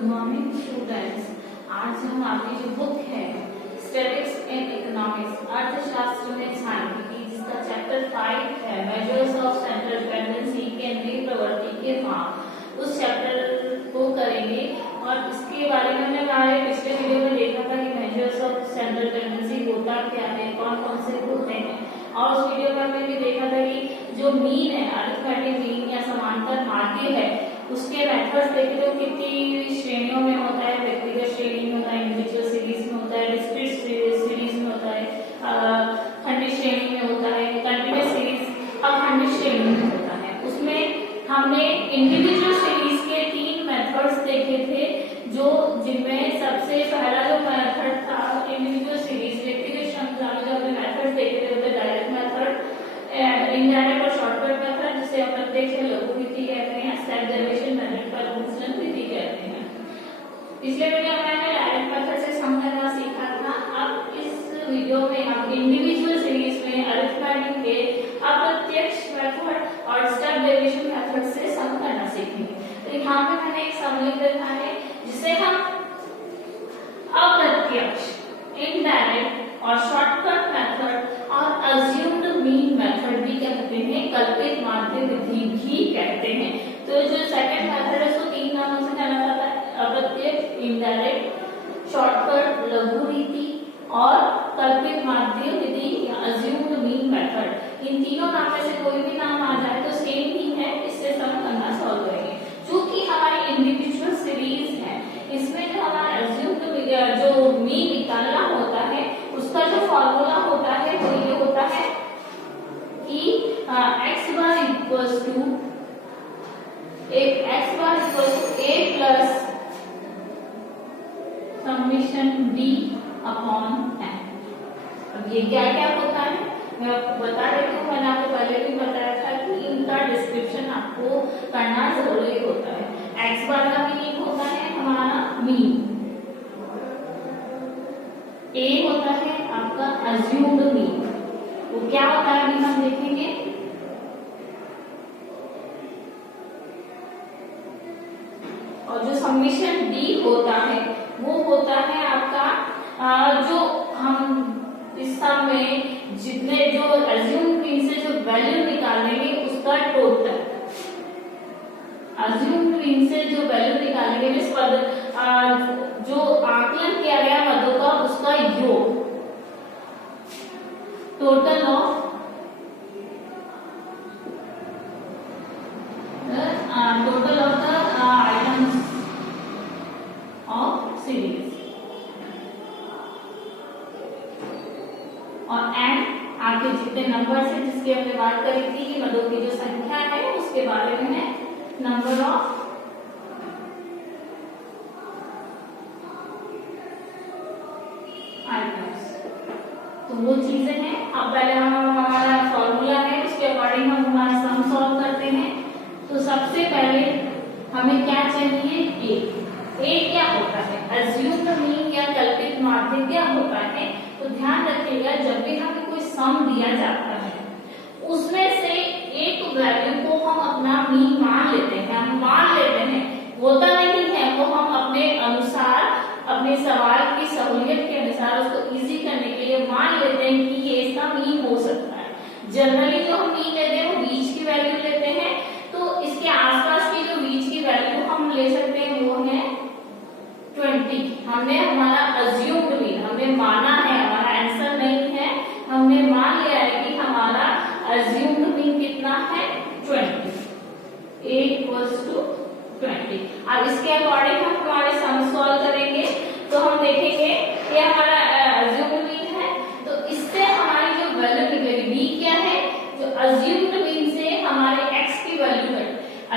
Good morning students. आज हम आपकी जो बुक है स्टैटिस्टिक्स एंड इकोनॉमिक्स अर्थशास्त्र में सांख्यिकी जिसका चैप्टर 5 है मेजर्स ऑफ सेंट्रल टेंडेंसी केंद्रीय प्रवृत्ति के माप, उस चैप्टर को करेंगे। और इसके बारे में हमने हमारे पिछले वीडियो में देखा था कि मेजर्स ऑफ सेंट्रल टेंडेंसी होता क्या है, कौन कौन से होते हैं। और उस वीडियो में हमने भी देखा था कि जो मीन है, अरिथमेटिक मीन या समांतर माध्य है, उसके मेथड्स देखे तो कितनी श्रेणियों में होता है, व्यक्तिगत श्रेणी में होता है, इंडिविजुअल सीरीज में होता है, डिस्क्रीट सीरीज में होता है, खंडित श्रेणी में होता है, कंटीन्यूअस सीरीज अखंडित श्रेणी में होता है। उसमें हमने इंडिविजुअल सीरीज के 3 मेथड्स देखे थे, जो जिनमें सबसे पहला जो मेथड था इंडिविजुअल सीरीज व्यक्तिगत श्रृंखला में जो हमने मेथड्स देखे थे वो डायरेक्ट मेथड, इनडायरेक्ट और शॉर्टकट मेथड, जिसे हम प्रत्यक्ष लघु विधि कहते हैं, स्टेप डेरिवेशन मेथड पर गुणन विधि कहते हैं। पिछले वीडियो में हमने डायरेक्ट मेथड से सम करना सीखा था। अब इस वीडियो में हम इंडिविजुअल सीरीज में अरिथमेटिक के अप्रत्यक्ष मेथड और स्टेप डेरिवेशन मेथड से सम करना सीखेंगे। तो यहाँ पे मैंने एक सम लिख रखा है जिसे हम अप्रत्यक्ष, इनडायरेक्ट और शॉर्टकट मेथड और अज्यूम्ड मीन मेथड भी कहते हैं, कल्पित माध्य विधि भी कहते हैं। तो जो सेकंड मेथड है उसको 3 नामों से जाना जाता है, अप्रत्यक्ष, इनडायरेक्ट, शॉर्टकट लघु रीति और कल्पित माध्य विधि या अज्यूम्ड मीन मेथड। इन तीनों नाम में से कोई भी नाम आ जाए तो सेम ही है, इससे सम करना सॉल्व करेंगे। चूंकि हमारी इंडिविजुअल सीरीज है, इसमें जो हमारा अज्यूम्ड जो मीन निकालना होता है उसका जो फॉर्मूला होता है वो ये होता है कि x bar equals to a plus summation d upon n। अब ये क्या क्या होता है मैं आपको बता देती हूँ, मैंने आपको पहले भी बताया था कि इनका डिस्क्रिप्शन आपको करना जरूरी होता है। x बार का मीनिंग होता है हमारा मीन, a होता है आपका अज्यूम्ड मीन, वो क्या होता है अभी हम देखेंगे। और जो समेशन d होता है वो होता है आपका जो हम इस सम में जितने जो अज्यूम्ड मीन से जो वैल्यू निकालेंगे उसका टोटल, अज्यूम्ड मीन से जो वैल्यू निकालेंगे इस पद जो आकलन किया गया पदों का उसका योग, total of the items of series. और एंड आगे जितने नंबर है जिसकी हमने बात करी थी कि मदों की जो संख्या है उसके बारे में है नंबर ऑफ आइटम्स। तो वो चीजें हैं। अब पहले हम हमारा फॉर्मूला है उसके अकॉर्डिंग हम हमारा सम सॉल्व करते हैं। तो सबसे पहले हमें क्या चाहिए, ए क्या होता है, अज्यूम्ड मीन या कल्पित माध्य क्या होता है। तो ध्यान रखिएगा जब भी हमें कोई सम दिया जाता है उसमें से एक वैल्यू को हम अपना मीन मान लेते हैं, हम मान लेते हैं, होता नहीं है, वो हम अपने अनुसार अपने सवाल की सहूलियत के अनुसार उसको इजी करने के लिए मान लेते हैं कि ये इसका मीन हो सकता है। जनरली जो हम मीन लेते हैं वो बीच की वैल्यू लेते हैं, तो इसके आसपास की जो बीच की वैल्यू हम ले सकते हैं वो है 20। हमने हमारा अज्यूम्ड मीन हमने माना है, हमारा आंसर नहीं है, हमने मान लिया है कि हमारा अज्यूम्ड मीन कितना है 20, a इक्वल्स टू 20। अब इसके अकॉर्डिंग हम हमारे सम सॉल्व करेंगे तो हम देखेंगे ये हमारा अज्यूम्ड मीन है, तो इससे हमारी जो वैल्यू निकलेगी b क्या है, जो अज्यूम्ड मीन से हमारे x की वैल्यू है,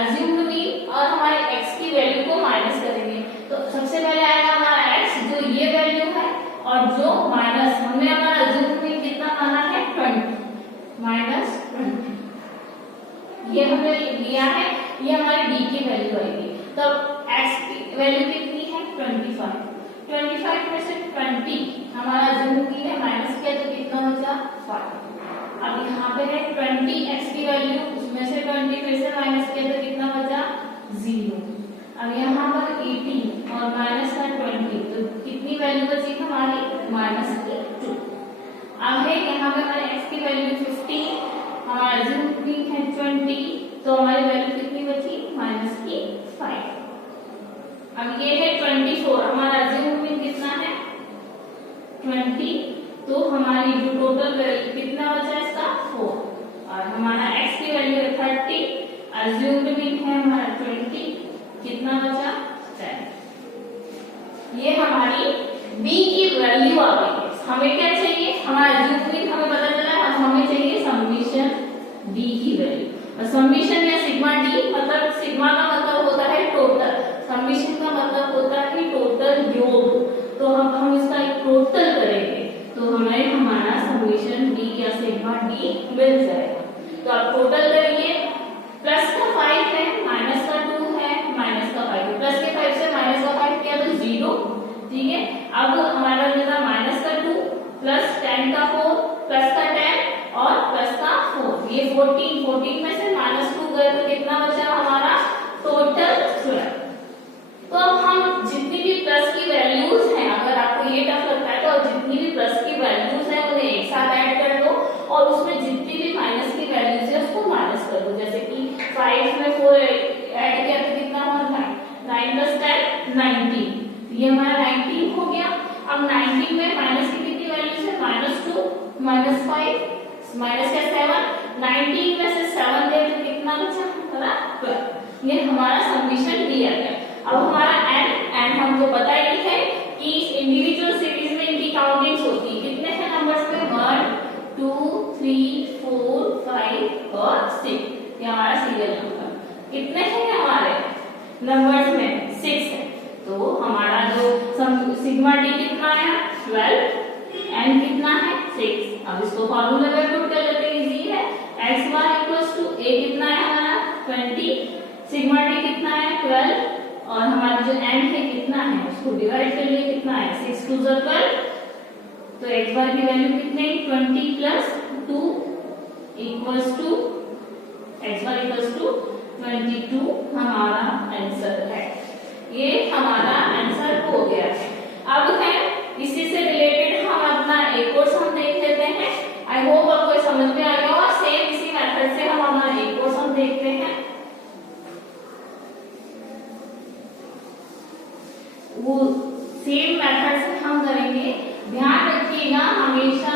अज्यूम्ड मीन और हमारे x की वैल्यू को माइनस करेंगे। तो सबसे पहले आएगा हमारा x जो ये वैल्यू है और जो माइनस हमने हमारा अज्यूम्ड मीन कितना माना है 20 माइनस 20, ये हमने लिया है, ये हमारी d की वैल्यू आएगी। तब x की वैल्यू कितनी है 25 में से 20 हमारा अज्यूम्ड मीन है, माइनस किया तो कितना बचा 5। अब यहाँ पे है 20x की वैल्यू, उसमें से 20 में से माइनस किया तो कितना बचा 0। अब यहाँ पर 18 और आर्ग्यूमेंट मीन है 20, तो हमारी वैल्यू कितनी बची माइनस की 5। अब ये है 24, हमारा अज्यूम मीन कितना है 20, तो हमारी जो टोटल वैल्यू कितना बचा इसका 4, और हमारा x की वैल्यू है 30, अज्यूम्ड मीन है हमारा 20, कितना बचा 10। ये हमारी b की वैल्यू आ गई है। हमें क्या चाहिए, हमारा अज्यूम्ड मीन हमें पता चला, अब हमें चाहिए समेशन d की वैल्यू। और समेशन या सिग्मा d मतलब सिग्मा का मतलब होता है टोटल, समेशन का मतलब होता है टोटल योग, तो अब हम इसका एक टोटल करेंगे तो हमें हमारा समेशन d या सिग्मा d मिल जाएगा। तो आप टोटल करिए, प्लस का 5 है, माइनस का 2 है, माइनस का 5, प्लस के 5 से माइनस का 5 किया तो 0, ठीक है। अब हमारा मिला माइनस का 2 प्लस 10 का 4 प्लस का 10 और प्लस का 4, ये 14 में से माइनस 2 गए तो कितना बचा हमारा टोटल 12। तो अब हम जितनी भी प्लस की वैल्यूज हैं, अगर आपको ये टफ लगता है तो जितनी भी प्लस की वैल्यूज हैं उन्हें एक साथ ऐड कर दो, और उसमें जितनी भी माइनस की वैल्यूज है उसको माइनस कर दो। जैसे कि 5 में 4 ऐड किया तो कितना हुआ 9 प्लस 10 19, ये हमारा 19 हो गया। अब 19 में माइनस की कितनी वैल्यूज है -2 -5 माइनस का 7, 19 में से 7 दे तो कितना बचा हमारा 12। ये हमारा समेशन दिया गया। अब हमारा n हमको पता ही है कि इंडिविजुअल सीरीज में इनकी काउंटिंग्स होती है, कितने हैं नंबर्स में 1 2 3 4 5 और 6, ये हमारा सीरियल नंबर। कितने हैं हमारे नंबर्स में 6 है, तो हमारा जो सिग्मा d कितना है 12, n कितना है 6। अब इसको फार्मूला में पुट कर लेते हैं, इजी है। x bar equals to a कितना है हमारा 20, सिग्मा d कितना है 12, और हमारा जो n है कितना है उसको डिवाइड कर लिए, कितना है 6 2 12, तो x बार की वैल्यू कितनी 20 plus 2 equals to x bar equals to 22 हमारा आंसर है। ये हमारा आंसर हो गया है। अब है इसी से रिलेटेड हम अपना एक और सम देख लेते हैं। आई होप आपको समझ में आ गया होगा। सेम इसी मेथड से हम हमारा एक और सम देखते हैं। वो सेम मेथड से हम करेंगे। ध्यान रखिएगा हमेशा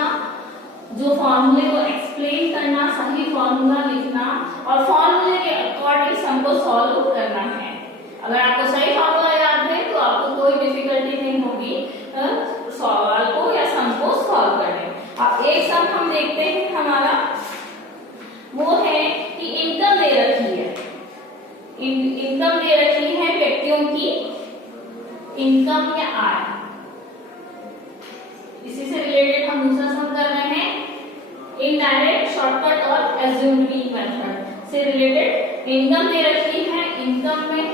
जो फॉर्मूले को एक्सप्लेन करना, सही फॉर्मूला लिखना और फॉर्मूले के अकॉर्डिंग सम को सॉल्व करना है। अगर आपको सही फॉर्मूला याद है तो आपको कोई डिफिकल्टी नहीं होगी सवाल को या सम को सॉल्व करने। अब एक सम हम देखते हैं, हमारा वो है कि इनकम दे रखी है, इनकम दे रखी है व्यक्तियों की, इनकम या आय। इसी से रिलेटेड हम दूसरा सम कर रहे हैं, इनडायरेक्ट शॉर्टकट और एज्यूम्ड मेथड से रिलेटेड। इनकम दे रखी है, इनकम में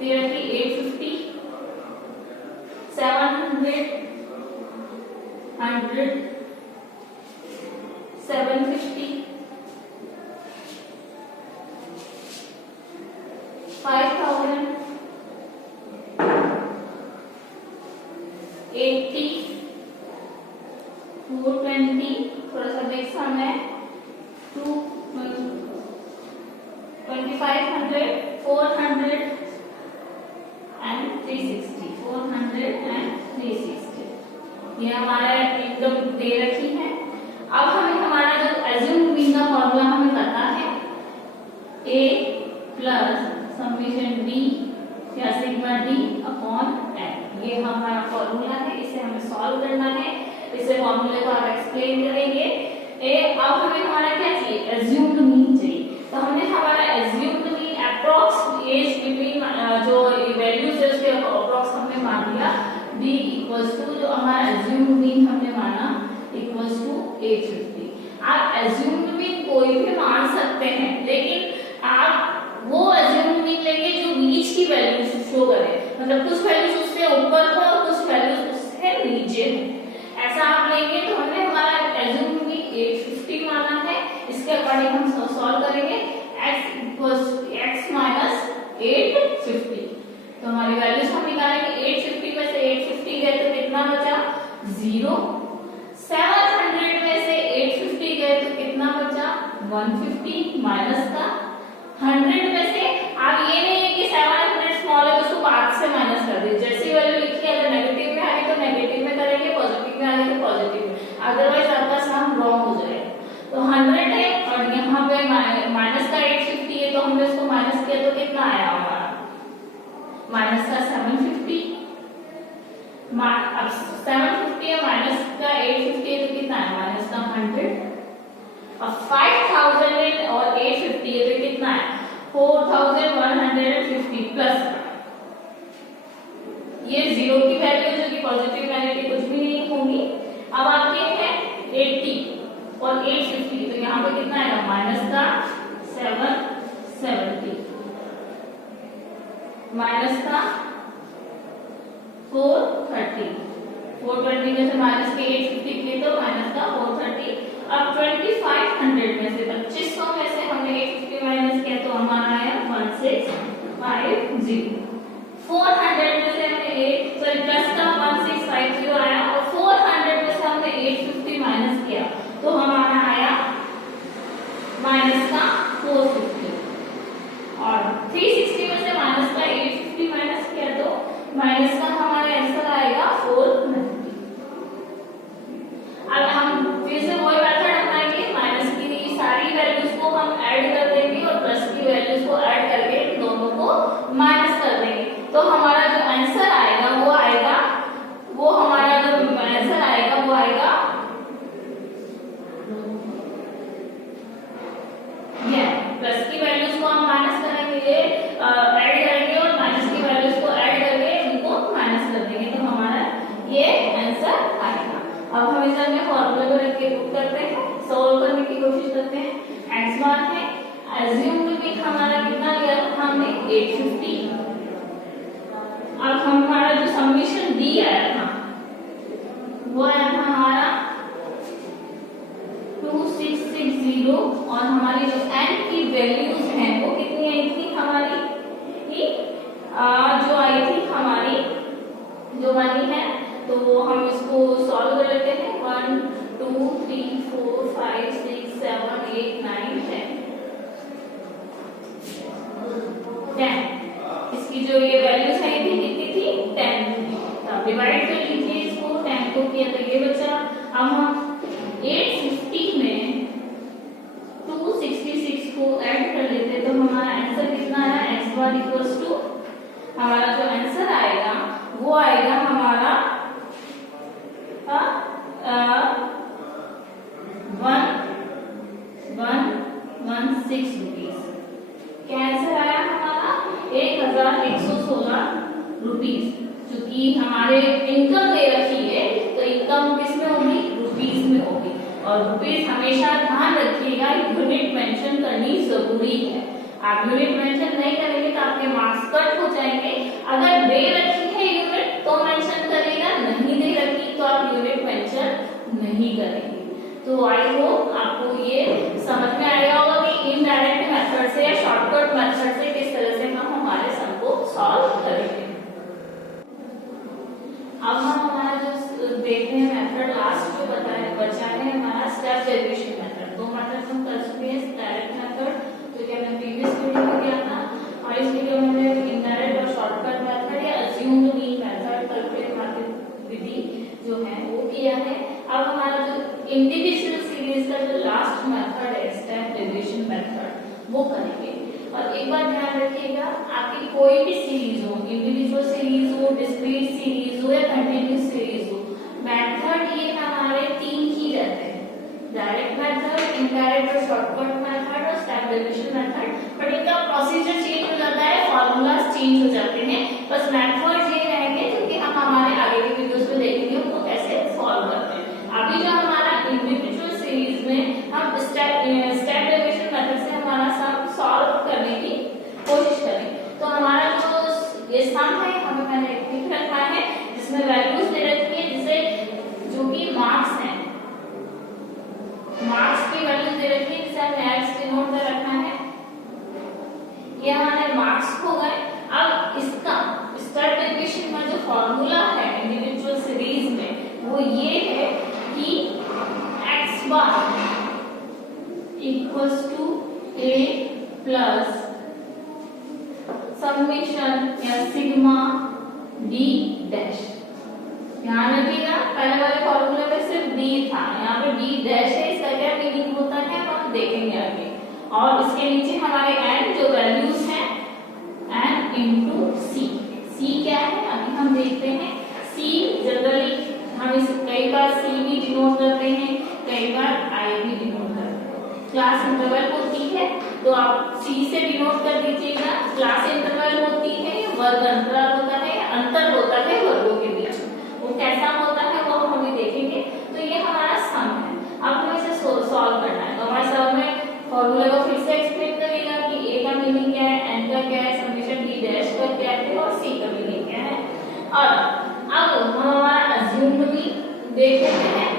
दे रखी 850, 700, 100, 750, 5000, 80, 420, थोड़ा सा देख सम है, 2500, 400 एंड 360, 400 एंड 360। ये हमारा इनकम दे रखी है। अब हमें हमारा जो एज्यूम्ड मीन का फॉर्मूला हमें पता है, a प्लस समेशन d या सिग्मा d अपॉन n। ये हमारा फॉर्मूला है, इसे हमें सॉल्व करना है। इसे फॉर्मूले को आप एक्सप्लेन करेंगे। अब हमें हमारा क्या चाहिए, एज्यूम्ड मीन चाहिए। तो हमने हमारा assumed mean approx as between जो वैल्यूज है उसके अप्रॉक्स हमने मान लिया d इक्वल्स टू जो हमारा एज्यूम्ड मीन हमने माना इक्वल्स टू 850। आप एज्यूम्ड मीन कोई भी मान सकते हैं, लेकिन आप वो एज्यूम्ड मीन लेंगे जो बीच की वैल्यू शो करे, मतलब कुछ वैल्यूज उससे ऊपर हो और कुछ वैल्यूज उससे नीचे हो, ऐसा आप लेंगे। तो हमने हमारा एज्यूम्ड मीन 850 माना है, इसके अकॉर्डिंग हम सॉल्व करेंगे x इक्वल्स x माइनस 850। तो हमारी वैल्यूज हम निकालेंगे, 850 में से 850 गए तो कितना बचा 0, 700 में से 850 गए तो कितना बचा 150, माइनस का 100 में से आप ये नहीं है कि 700 स्मॉल है तो उसको 5 से माइनस कर दीजिए। जैसी वैल्यू लिखी है, अगर नेगेटिव में आ रही तो नेगेटिव में करेंगे, पॉजिटिव में आ रही तो पॉजिटिव में, अदरवाइज आपका सम रॉन्ग हो जाएगा। तो 100 है और यहाँ पे माइनस का 850 है, तो हमने उसको माइनस किया तो कितना आया हमारा, माइनस का 750। अब 750 है माइनस का 850 है तो कितना है, माइनस का 100। अब 5000 है और 850 है तो कितना है, 4150 प्लस ये जीरो की वैल्यू जो कि पॉजिटिव नेगेटिव कुछ भी नहीं होंगी। अब आपके हैं 80 और 850 तो यहाँ पे कितना आएगा, माइनस का 770 माइनस का 430 में से माइनस के 850 किए तो माइनस का 430। अब 2500 में से 2500 में से हमने 850 माइनस किया तो हमारा आया 1650। 400 में से हमने प्लस का 1650 आया और 400 में से हमने 850 माइनस किया तो हमारा आया माइनस का 450। और 360 में से माइनस का 850 माइनस किया तो माइनस का हमारा आंसर आएगा 490। अब हम फिर से वही मेथड अपनाएंगे, माइनस की सारी वैल्यूज को हम ऐड कर देंगे और प्लस की वैल्यूज को ऐड करके दोनों को माइनस कर देंगे। तो हमारा जो आंसर आएगा वो आएगा, वो हमारा जो आंसर आएगा वो आएगा ये प्लस की वैल्यूज को हम माइनस करेंगे, ऐड करेंगे और माइनस की वैल्यूज को ऐड करके उनको माइनस कर देंगे तो हमारा ये आंसर आएगा। अब हम इस में फॉर्मूले को रख के पुट करते हैं, सॉल्व करने की कोशिश करते हैं। x1 है, अज्यूम टू बी हमारा कितना लिया था हमने 850। अब हमारा जो समीशन डी आया था वो आया था हमारा 2660 और हमारी जो n की वैल्यूज हैं वो कितनी आई थी हमारी, जो आई थी हमारी जो बनी है तो हम इसको सॉल्व कर लेते हैं। 1 2 3 4 5 6 7 8 9 10। इसकी जो ये वैल्यूज है थी कितनी थी, 10। तो डिवाइड कर लीजिए इसको, 10 को किया तो ये बचा। अब हम 850 में 266 को ऐड कर लेते तो हमारा आंसर कितना आया, x1 इक्वल्स टू हमारा जो आंसर आएगा वो आएगा हमारा 1116 रुपीज। क्या आंसर आया हमारा 1116 रुपीज। क्योंकि हमारे इनकम दे रखी है तो इनकम किस में होगी, रुपीज में होगी। और रुपीज हमेशा ध्यान रखिएगा यूनिट मेंशन करनी जरूरी है। आप यूनिट मेंशन नहीं करेंगे तो आपके मार्क्स कट हो जाएंगे। अगर दे रखी है यूनिट तो मेंशन करेगा, नहीं दे रखी तो आप यूनिट मेंशन नहीं करेंगे। तो आई होप आपको ये समझ में आया होगा कि इनडायरेक्ट मेथड से या शॉर्टकट मेथड से किस तरह से हम हमारे सम को सॉल्व करेंगे। अब हम हमारा जो देखते हैं मेथड लास्ट जो बचा है हमारा स्टेप डेरिवेशन मेथड। दो मेथड हम कर चुके हैं, डायरेक्ट मेथड जो कि हमने प्रीवियस वीडियो में किया था और इस वीडियो में हमने इनडायरेक्ट और शॉर्टकट मेथड या अज्यूम टू बी मेथड करके हमारी विधि जो है वो किया है। अब हमारा जो इंडिविजुअल सीरीज का जो लास्ट मेथड है स्टेप डेरिवेशन मेथड वो करेंगे। और एक बात ध्यान रखिएगा, आपकी कोई भी सीरीज हो, इंडिविजुअल सीरीज हो, डिस्क्रीट सीरीज हो या कंटिन्यूअस सीरीज हो, मेथड ये हमारे तीन ही रहते हैं, डायरेक्ट मेथड, इनडायरेक्ट और शॉर्टकट मेथड और स्टेप डेरिवेशन मेथड। बट इनका प्रोसीजर चेंज हो जाता है, फॉर्मूलाज चेंज हो जाते हैं, बस मेथड ये रहेंगे क्योंकि हम हमारे आगे की वीडियोस में देखेंगे उनको कैसे सॉल्व करते हैं। अभी जो हमारा इंडिविजुअल सीरीज में हम स्टेप डेरिवेशन मेथड से हमारा सम सॉल्व करने की कोशिश करें। तो हमारा जो ये सम है हमें मैंने लिख रखा है जिसमें वैल्यूज दे रखी है, जिसे जो कि मार्क्स हैं, मार्क्स की वैल्यूज दे रखी है जिसे हमने x डिनोट कर रखा है। ये हमारे मार्क्स हो गए। अब इसका स्टेप प्लस समेशन या सिग्मा डी डैश। ध्यान रखिएगा पहले वाले फॉर्मूले में सिर्फ डी था, यहाँ पे डी डैश है, इसका क्या मीनिंग होता है हम देखेंगे आगे। और इसके नीचे हमारे एन जो वैल्यूज हैं एन इंटू सी। सी क्या है अभी हम देखते हैं। सी जनरली हम इस कई बार सी भी डिनोट करते हैं, कई बार आई भी डिनोट करते हैं। क्लास इंटरवल होती है तो आप सी से डिनोट कर दीजिएगा। क्लास इंटरवल होती है वर्ग अंतराल होता है, अंतर होता है वर्गों के बीच, वो कैसा होता है वो हम अभी देखेंगे। तो ये हमारा सम है, अब हमें इसे सॉल्व करना है। तो हमारे सम में फॉर्मूले को फिर से एक्सप्लेन करेगा कि ए का मीनिंग क्या है, एन का क्या है, समेशन डी डैश का क्या है और सी का मीनिंग क्या है। और अब हम हमारा अज्यूम्ड मीन देख लेते हैं।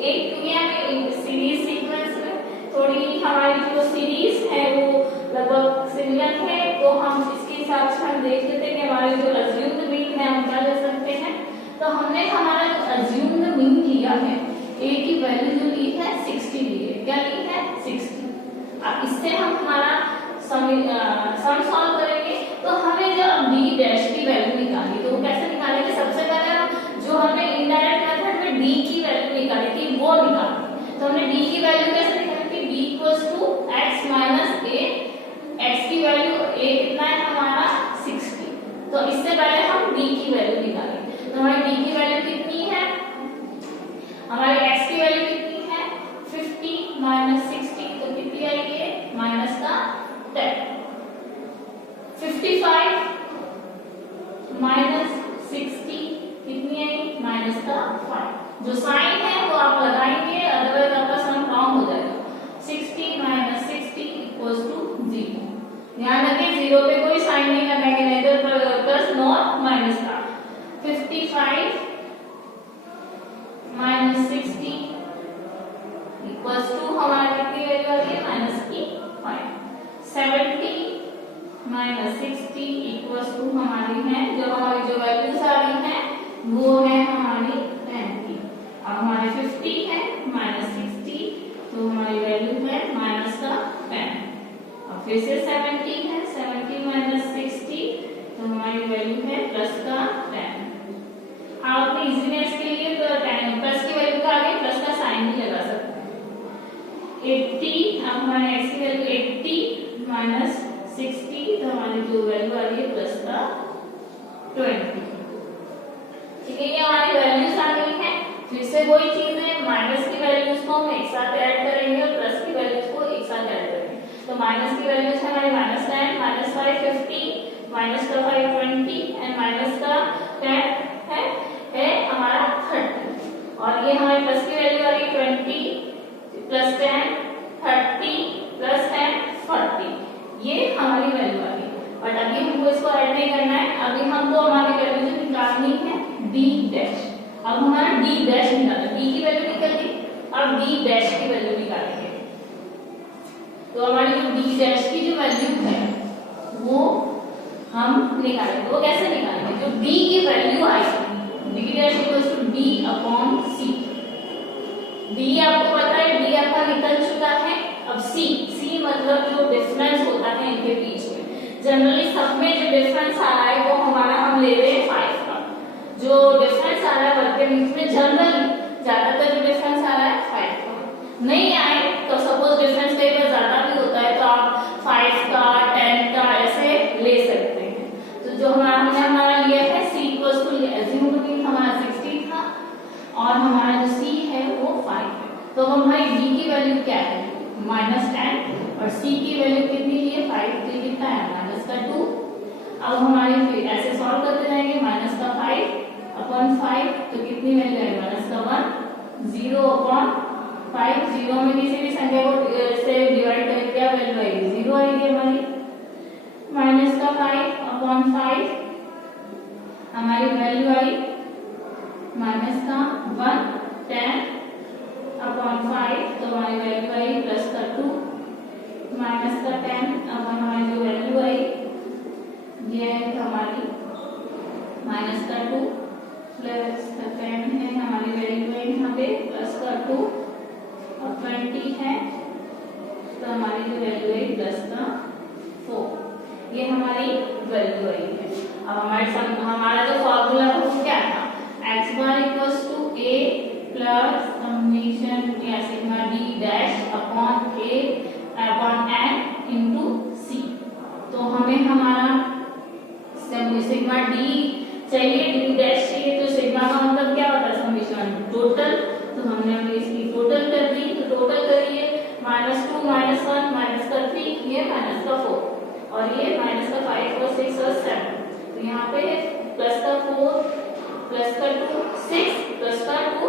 एक क्योंकि हमें सीरीज सीक्वेंस में थोड़ी हमारी जो सीरीज है वो लगभग सिमिलर है, तो हम इसके हिसाब से हम देख लेते हैं कि हमारे जो अज्यूम्ड मीन है हम क्या ले सकते हैं। तो हमने हमारा जो अज्यूम्ड मीन लिया है, ए की वैल्यू जो ली है 60 ली है, क्या ली है 60। अब इससे हम हमारा सम सॉल्व करेंगे। तो हमें जब डी डैश की वैल्यू निकाली तो वो कैसे निकालेंगे, सबसे पहले हम जो हमने इनडायरेक्ट मेथड में डी की वैल्यू निकाली थी वो निकाली। तो हमने डी की वैल्यू कैसे निकाली थी, d equals to x minus a. X की वैल्यू ए कितना है हमारा 60, तो इससे पहले हम डी की वैल्यू निकालेंगे। तो हमारी डी की वैल्यू कितनी है, हमारी एक्स की वैल्यू कितनी है 50 माइनस 60, तो कितनी आएगी माइनस का 10। 55 माइनस 60 कितनी आई माइनस का 5। जो साइन है वो आप लगाएंगे, अदरवाइज आपका सम रॉन्ग हो जाएगा। 60 माइनस 60 इक्वल्स टू 0। ध्यान रखें 0 पे कोई साइन नहीं लगाएंगे, नहीं तो प्लस नॉट माइनस का। 55 माइनस 60 इक्वल्स टू हमारी कितनी वैल्यू आ गई माइनस की 5। 70 माइनस 60 इक्वल्स टू हमारी है जो हमारी जो वैल्यूज आ रही है वो है हमारी 10 की। अब हमारे 50 है माइनस 60, तो हमारी वैल्यू है माइनस का 10। अब फिर से 70 है, 70 माइनस 60, तो हमारी वैल्यू है प्लस का 10। आप अपनी इजीनेस के लिए तो 10 प्लस की वैल्यू का आगे प्लस का साइन भी लगा सकते हैं। 80, अब हमारे एक्स की वैल्यू 80 माइनस 60, तो हमारी जो वैल्यू आ रही है प्लस का 20। ठीक है, ये हमारी वैल्यूज आ गई है। फिर से वही चीज है, माइनस की वैल्यूज को हम एक साथ ऐड करेंगे और प्लस की वैल्यूज को एक साथ ऐड करेंगे। तो माइनस की वैल्यूज है हमारी माइनस 10, माइनस 5 50, माइनस का 5 20 एंड माइनस का 10 है हमारा 30। और ये हमारी प्लस की वैल्यू आ रही है 20 प्लस 10 30 प्लस 10 40। ये हमारी वैल्यू आ गई। बट अभी हमको इसको ऐड नहीं करना है, अभी हमको हमारी वैल्यू जो निकालनी है डी डैश। अब हमारा डी डैश निकालना, डी की वैल्यू निकल गई, अब डी डैश की वैल्यू निकालेंगे। तो हमारी जो डी डैश की जो वैल्यू है वो हम निकालेंगे। वो कैसे निकालेंगे, जो डी की वैल्यू आएगी d dash equals to d upon c. D आपको पता है, डी आपका निकल चुका है। अब सी मतलब जो डिफरेंस होता है इनके बीच में, जनरली सब में जो डिफरेंस आ रहा है वो हमारा हम ले रहे हैं 5 का। जो डिफरेंस आ रहा है वर्ग के बीच में जनरली ज्यादातर जो डिफरेंस आ रहा है 5 का। नहीं आए तो सपोज डिफरेंस कई बार ज्यादा भी होता है तो आप 5 का 10 का ऐसे ले सकते हैं। तो जो हमने हमारा लिया है सी इक्वल्स टू अज्यूम्ड मीन हमारा 60 था और हमारा जो सी है वो 5 है। तो हमारी डी की वैल्यू क्या है माइनस 10 और सी की वैल्यू कितनी है 5, तो कितना है माइनस का 2। अब हमारी फिर ऐसे सॉल्व करते जाएंगे, माइनस का 5 अपॉन 5, तो कितनी वैल्यू है माइनस का 1। 0 अपॉन 5, 0 में किसी भी संख्या को से डिवाइड करें क्या वैल्यू आएगी 0 आएगी हमारी। माइनस का 5 अपॉन 5 हमारी वैल्यू आई माइनस का 1। 10 अपॉन 5, तो हमारी वैल्यू आई प्लस का 2। माइनस का 10 अब हमारी जो वैल्यू आई ये है हमारी माइनस का 2 प्लस का 10 है हमारी वैल्यू है यहाँ पे प्लस का 2 और 20 है, तो हमारी जो वैल्यू है प्लस का वैल्यू आई है। अब हमारा जो फॉर्मूला था वो क्या था, x bar equals to a plus summation या sigma d dash upon a upon n into c। तो हमें हमारा सिग्मा d चाहिए, d डैश चाहिए, तो सिग्मा का मतलब क्या होता है, समेशन टोटल। तो हमने अभी इसकी टोटल कर दी, तो टोटल करिए -2 -1 माइनस का 3, ये माइनस का 4 और ये माइनस का 5 और 6 और 7। तो यहाँ पे प्लस का 4 प्लस का 2 6 प्लस का 2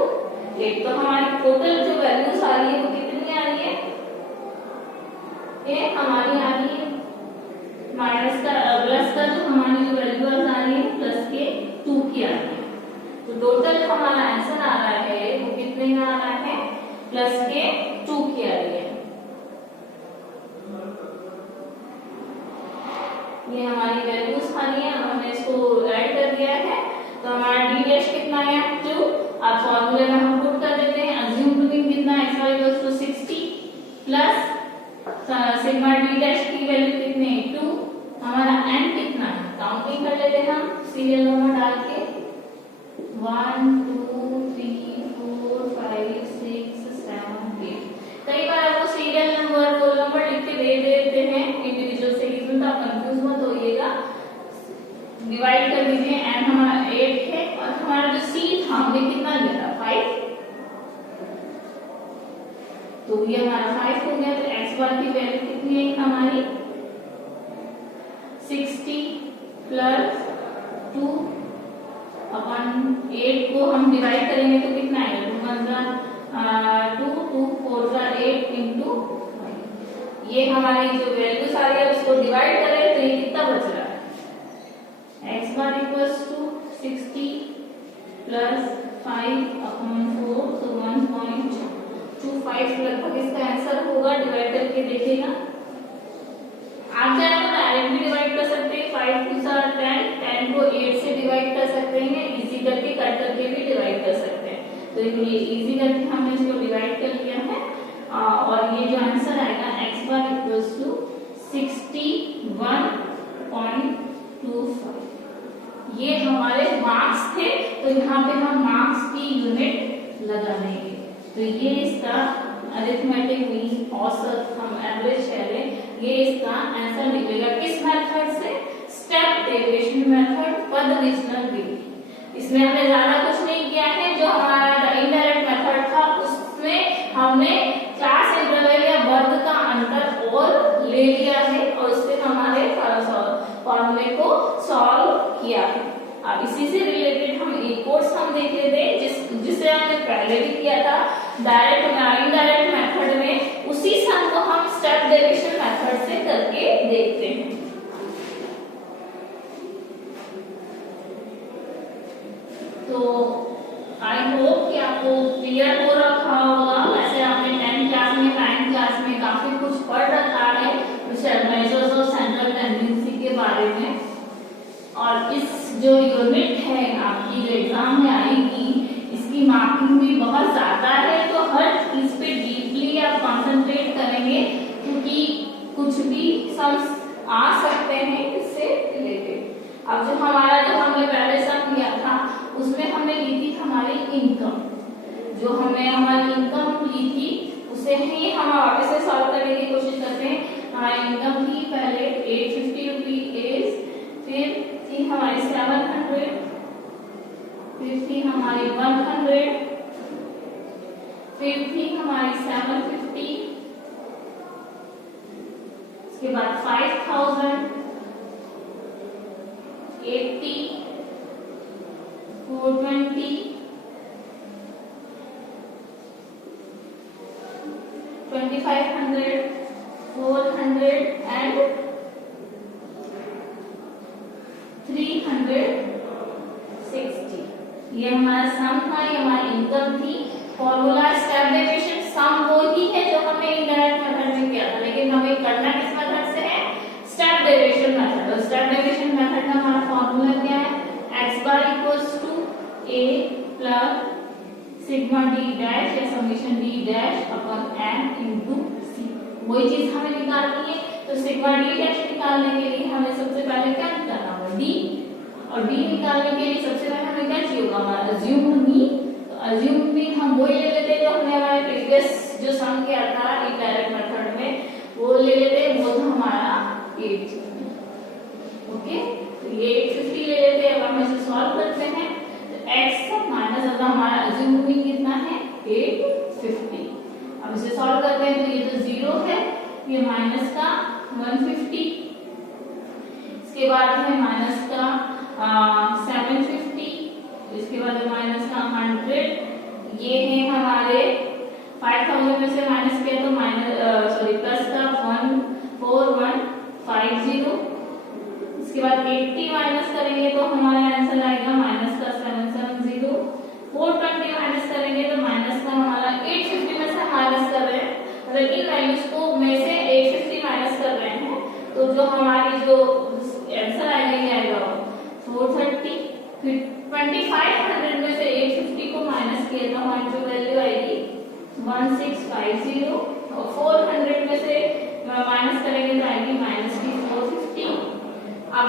8। तो हमारी टोटल जो वैल्यूज आ रही है वो कितनी आ रही है, ये हमारी आ रही है माइनस का प्लस का जो हमारी जो वैल्यूज आ रही है प्लस के 2 की आ रही है। तो टोटल हमारा आंसर आ रहा है वो कितने का आ रहा है, प्लस के 2 की आ रही है। ये हमारी वैल्यूज आ रही है, हमने इसको ऐड कर दिया है। तो हमारा d डैश कितना है 2। अब फॉर्मूले में हम पुट कर देते हैं, अज्यूम टू बी कितना x y equals to 60 plus sigma d dash की वैल्यू कितनी है 2। हमारा n कितना है, काउंटिंग कर लेते हैं हम सीरियल नंबर डाल के 1 2 3 4 5 6 7 8। कई बार आपको सीरियल नंबर रोल नंबर लिख के दे देते हैं इंडिविजुअल सीरीज में, तो आप कंफ्यूज मत होइएगा। डिवाइड कर दीजिए, n हमारा 8 है और हमारा जो c था हमने कितना लिया था 5, तो ये हमारा 5 हो गया। तो x बार की वैल्यू कितनी है हमारी 60 प्लस 2 अपन 8 को हम डिवाइड करेंगे तो कितना आएगा 2 2 4 का 8 इंटू। ये हमारी जो वैल्यूज आ रही है उसको डिवाइड करें तो ये कितना बच रहा है, x bar equals to 60 plus 5 upon 4, तो 1.25 लगभग इसका आंसर होगा। डिवाइड करके देखिएगा, आप चाहे तो डायरेक्ट भी डिवाइड कर सकते हैं, 5 2 10, 10 को 8 से डिवाइड कर सकते हैं, इजी करके कट करके भी डिवाइड कर सकते हैं। तो ये इजी करके हमने इसको डिवाइड कर लिया है और ये जो आंसर आएगा x बार इक्वल्स टू 61.25। ये हमारे मार्क्स थे, तो यहाँ पे हम मार्क्स की यूनिट लगा देंगे। तो ये इसका अरिथमेटिक मीन औसत हम एवरेज कह रहे हैं, ये इसका आंसर निकलेगा किस मेथड से, स्टेप डेविएशन मेथड, पद विचलन विधि। इसमें हमने ज्यादा कुछ नहीं किया है, जो हमारा इनडायरेक्ट मेथड था उसमें हमने क्लास इंटरवल या वर्ग का अंतर और ले लिया है और उससे हमारे फॉर्मूले को सॉल्व किया है। अब इसी से रिलेटेड हम एक कोर्स हम देख लेते हैं जिसे हमने पहले भी किया था डायरेक्ट या इनडायरेक्ट मेथड में, उसी सम को हम स्टेप डेविएशन मेथड से करके देखते हैं। तो आई होप कि आपको क्लियर हो रखा होगा। वैसे आपने 10th क्लास में 9th क्लास में काफी कुछ पढ़ रखा है मेजर्स ऑफ सेंट्रल टेंडेंसी के बारे में, और इस जो यूनिट है आपकी जो एग्जाम में आएगी इसकी मार्किंग भी बहुत ज्यादा है, तो हर चीज पे डीपली आप कंसंट्रेट करेंगे क्योंकि कुछ भी सम्स आ सकते हैं इससे रिलेटेड। अब जो हमने पहले सम लिया था उसमें हमने ली थी हमारी इनकम, जो हमने हमारी इनकम ली थी उसे ही हम वापस से सॉल्व करने की कोशिश करते हैं। हमारी इनकम थी पहले 850 रुपीज, फिर थी हमारी 700, फिर थी हमारी 100, फिर थी हमारी 750, इसके बाद 5000, 80, 420, 2500, 400 and 360। ये हमारा सम था, ये हमारी इनकम थी। फॉर्मूला स्टेप डेविएशन सम वो ही है जो हमने इनडायरेक्ट मेथड में किया था, लेकिन हमें करना किस मेथड से है, स्टेप डेविएशन मेथड। और स्टेप डेविएशन मेथड का हमारा फॉर्मूला क्या है, x bar equals to a plus sigma d dash या summation d dash upon n into c। वही चीज हमें निकालनी है, तो सिग्मा d डैश निकालने के लिए हमें सबसे पहले क्या करना डी, और डी निकालने के लिए सबसे पहले हमें क्या चाहिए होगा, हमारा अज्यूम्ड मीन। तो अज्यूम्ड मीन हम वही ले लेते जो हमने हमारे प्रीवियस जो सम किया था इनडायरेक्ट मेथड में, वो ले लेते, वो था हमारा 8। ओके, तो ये 850 ले लेते हैं। अब हम इसे सॉल्व करते हैं, तो x माइनस आता हमारा अज्यूम्ड मीन कितना है 850। अब इसे सॉल्व करते हैं, तो ये तो 0 है, ये माइनस का 150, इसके बाद है माइनस का 750, इसके बाद है माइनस का 100, ये है हमारे 5000 में से माइनस किया तो प्लस का 14150, इसके बाद 80 माइनस करेंगे तो हमारा आंसर आएगा माइनस का 770, 420 माइनस करेंगे तो माइनस का हमारा 850 में से माइनस कर रहे हैं, मतलब इन वैल्यूज को में से 850 माइनस कर रहे हैं, तो जो हमारी जो आंसर आएगा ये आएगा 430। फिर 2500 में से 850 को माइनस किया तो हमारी जो वैल्यू आएगी 1650, और 400 में से माइनस करेंगे तो आएगी माइनस की 450। अब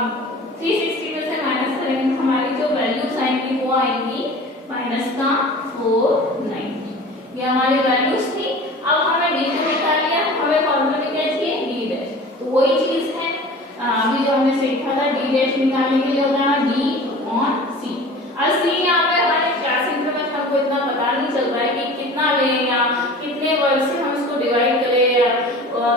360 में से माइनस करेंगे तो हमारी जो वैल्यूज आएंगी वो आएंगी माइनस का 490। ये हमारी वैल्यूज थी। अब हमें डी को निकाल लिया, हमें फॉर्मूला में क्या चाहिए डी डैश, तो वही चीज है अभी जो हमने सीखा था, डी डैश निकालने के लिए होता है डी ऑन सी। अब सी यहाँ पे हमारे क्लासिक में हमको इतना पता नहीं चल रहा है कि कितना लें या कितने वर्ड से हम इसको डिवाइड करें या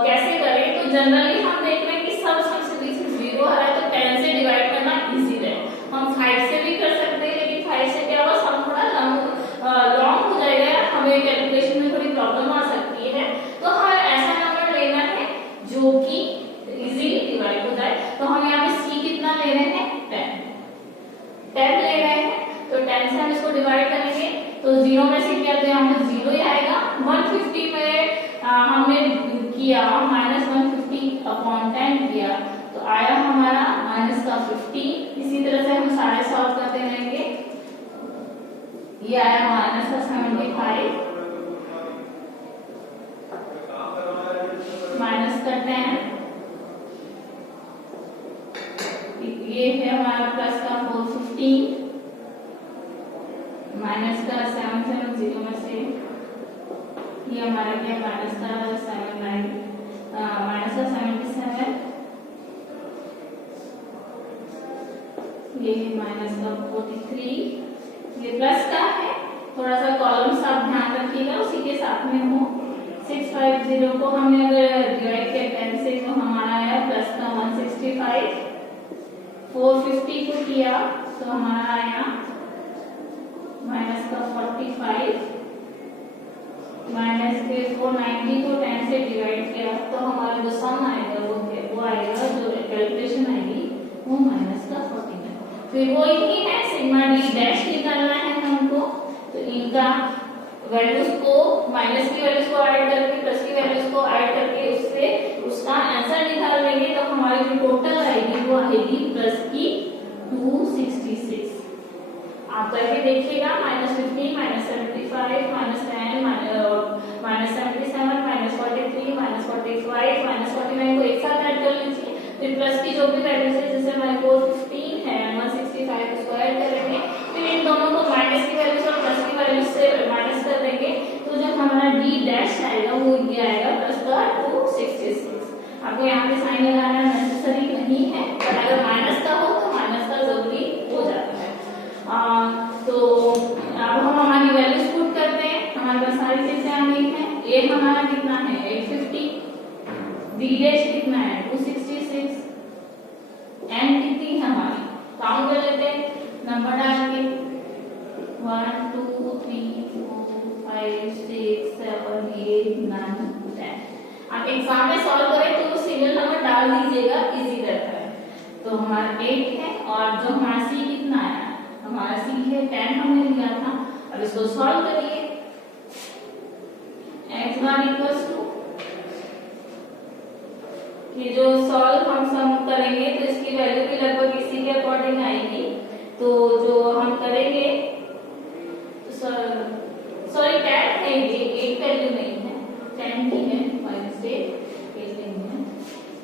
कैसे करें, तो जनरली हम देख रहे हैं कि सब सबसे पीछे 0 आ रहा है, तो 10 से डिवाइड करना इजी है। हम 5 से भी कर सकते हैं, लेकिन 5 से क्या होगा, सब थोड़ा लॉन्ग हो जाएगा, हमें कैलकुलेशन में थोड़ी प्रॉब्लम आ सकती है। तो हमें ऐसा नंबर लेना है जो कि इजीली डिवाइड हो जाए। तो हम यहाँ पे सी कितना ले रहे हैं 10 ले रहे हैं, तो 10 से हम इसको डिवाइड करेंगे तो 0 में से क्या, तो यहाँ पे 0 ही आएगा। 150 में हमने किया माइनस 150 अपॉन 10 किया तो आया हमारा माइनस का 50। इसी तरह से हम सारे सॉल्व करते रहेंगे, ये आया माइनस का 75 माइनस का 10, ये है हमारा प्लस का 415 माइनस का 770 में से ये हमारा क्या माइनस का 79 माइनस का 77, ये है माइनस का 43, ये प्लस का है, थोड़ा सा कॉलम्स आप ध्यान रखिएगा उसी के साथ में हो। 650 को हमने अगर डिवाइड किया 10 से तो हमारा आया प्लस का 165, 450 को किया तो हमारा आया माइनस का 45, माइनस के 490 को 10 से डिवाइड किया तो हमारा जो सम आएगा वो आएगा, जो कैलकुलेशन आएगी वो माइनस का 49। फिर वो ही है सिग्मा डी डैश निकालना है हमको, तो इनका वैल्यूज को माइनस की वैल्यूज को ऐड करके प्लस की वैल्यूज को ऐड करके उससे उसका आंसर निकाल लेंगे, तो हमारी जो टोटल आएगी वो आएगी प्लस की 266। आप करके देखिएगा, -15 -75 -10 -77 -43 -45 -49 को एक साथ ऐड कर लीजिए। फिर प्लस की जो भी वैल्यूज है, जैसे हमारे 415 है 165 को ऐड करेंगे, फिर इन दोनों को माइनस की वैल्यूज और प्लस की वैल्यूज से माइनस कर देंगे, तो जो हमारा डी डैश आएगा वो ये आएगा प्लस का 266। आपको यहाँ पे साइन लगाना नेसेसरी नहीं है, पर अगर माइनस का हो तो माइनस का जरूरी हो जाता है। तो अब हम हमारी वैल्यूज पुट करते हैं, हमारे पास सारी चीजें आ गई हैं। ए हमारा कितना है 850, डी डैश कितना है 266, एन कितनी है हमारी, काउंट कर लेते हैं नंबर डाल के 1 2 3 4 5 6 7 8 9 10। आप एग्जाम में सॉल्व करें तो सीरियल नंबर डाल दीजिएगा, इजी रहता है। तो हमारा 8 है, और जो हमारा सी कितना आया, हमारा सी है 10 हमने लिया था। अब इसको सॉल्व करिए, x बार इक्वल्स टू, ये जो सॉल्व हम सम करेंगे तो इसकी वैल्यू भी लगभग इसी के अकॉर्डिंग आएगी। तो जो हम करेंगे, सॉरी 10 है, ये 8 वैल्यू नहीं है, 10 ही है, माइनस 8 नहीं है,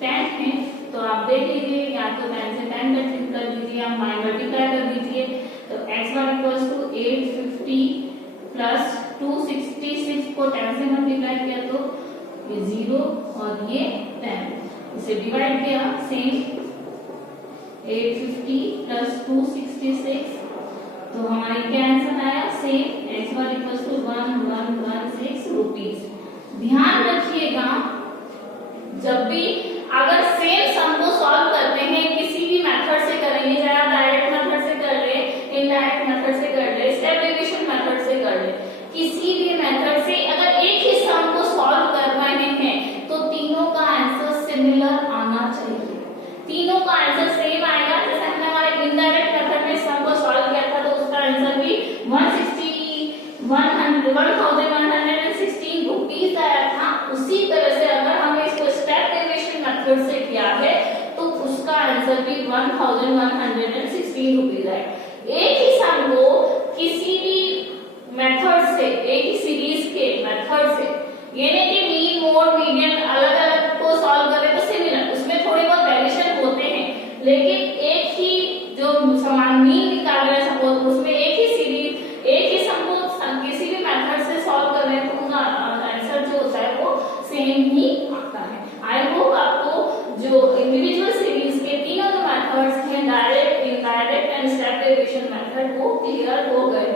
10 है। तो तो आप देख लीजिए, या तो 10 से 10 कर दीजिए, आप मल्टीप्लाई कर दीजिए। तो x1 इक्वल्स टू 850 प्लस 266 को 10 से मल्टीप्लाई किया तो ये 0 और ये 10, इसे डिवाइड किया सेम 850 प्लस 266, तो हमारे क्या आंसर आया same x1 equals to 1116 rupees. ध्यान रखिएगा, जब भी अगर सेम सम को सॉल्व करते हैं किसी भी मेथड से करेंगे, चाहे आप डायरेक्ट मेथड से कर ले, इनडायरेक्ट मेथड से कर ले, स्टेप डेविएशन मेथड से कर ले, किसी भी मेथड से अगर एक ही सम को सॉल्व कर रहे हैं तो तीनों का आंसर सिमिलर आना चाहिए, तीनों का आंसर सेम आएगा। जैसे हमने हमारे इनडायरेक्ट मेथड में सम को सॉल्व किया था तो उसका आंसर भी 1116 रुपीज आया था। उसी तरह से अगर हमने इसको स्टेप डेविएशन मेथड से किया है तो उसका आंसर भी 1116 रुपीज आएगा। एक ही सम को किसी भी मेथड से, एक ही सीरीज के मेथड से, ये नहीं कि मीन मोड मीडियन अलग अलग को सॉल्व करें तो सिमिलर, उसमें थोड़े बहुत वेरिएशन होते हैं, लेकिन एक ही जो समान मीन निकाल रहे हैं सपोज, उसमें एक ही सीरीज, एक ही सम को किसी भी मेथड से सॉल्व कर रहे हैं तो उनका आंसर जो होता है वो सेम ही आता है। आई होप आपको जो इंडिविजुअल सीरीज के तीनों जो मेथड्स हैं, direct, indirect and step deviation method, वो क्लियर हो गए।